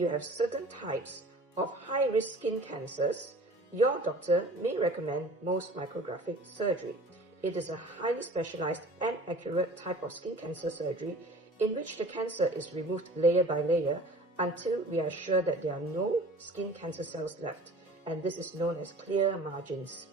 you have certain types of high-risk skin cancers, your doctor may recommend Mohs Micrographic surgery. It is a highly specialized and accurate type of skin cancer surgery in which the cancer is removed layer by layer until we are sure that there are no skin cancer cells left, and this is known as clear margins.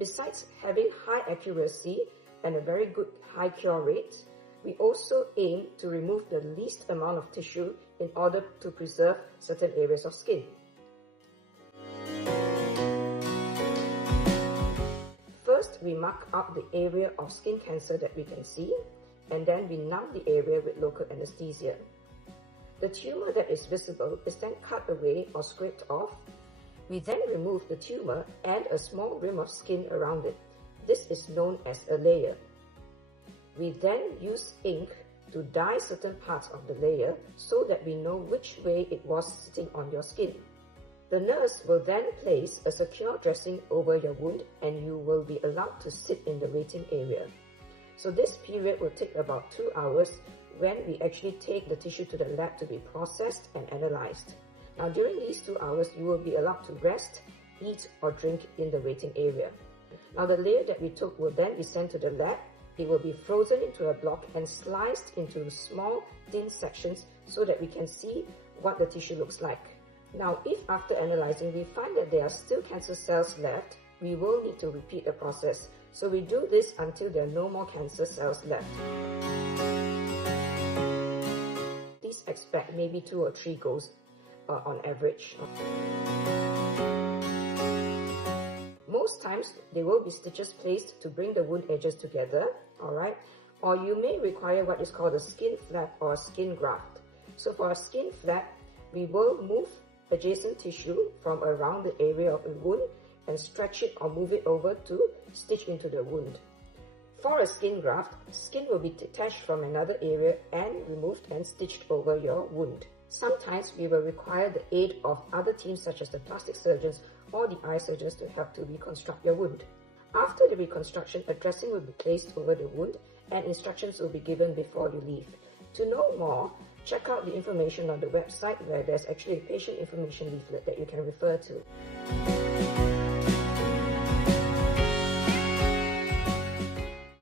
Besides having high accuracy and a very good high cure rate, we also aim to remove the least amount of tissue in order to preserve certain areas of skin. First, we mark out the area of skin cancer that we can see, and then we numb the area with local anesthesia. The tumor that is visible is then cut away or scraped off. We then remove the tumor and a small rim of skin around it. This is known as a layer. We then use ink to dye certain parts of the layer so that we know which way it was sitting on your skin. The nurse will then place a secure dressing over your wound and you will be allowed to sit in the waiting area. So this period will take about 2 hours when we actually take the tissue to the lab to be processed and analyzed. Now during these 2 hours, you will be allowed to rest, eat or drink in the waiting area. Now the layer that we took will then be sent to the lab. It will be frozen into a block and sliced into small thin sections so that we can see what the tissue looks like. Now if after analyzing we find that there are still cancer cells left, we will need to repeat the process. So we do this until there are no more cancer cells left. Please expect maybe 2 or 3 goes on average. Most times there will be stitches placed to bring the wound edges together, alright? Or you may require what is called a skin flap or a skin graft. So for a skin flap, we will move adjacent tissue from around the area of the wound and stretch it or move it over to stitch into the wound. For a skin graft, skin will be detached from another area and removed and stitched over your wound. Sometimes we will require the aid of other teams such as the plastic surgeons or the eye surgeons to help to reconstruct your wound. After the reconstruction, a dressing will be placed over the wound and instructions will be given before you leave. To know more, check out the information on the website where there's actually a patient information leaflet that you can refer to.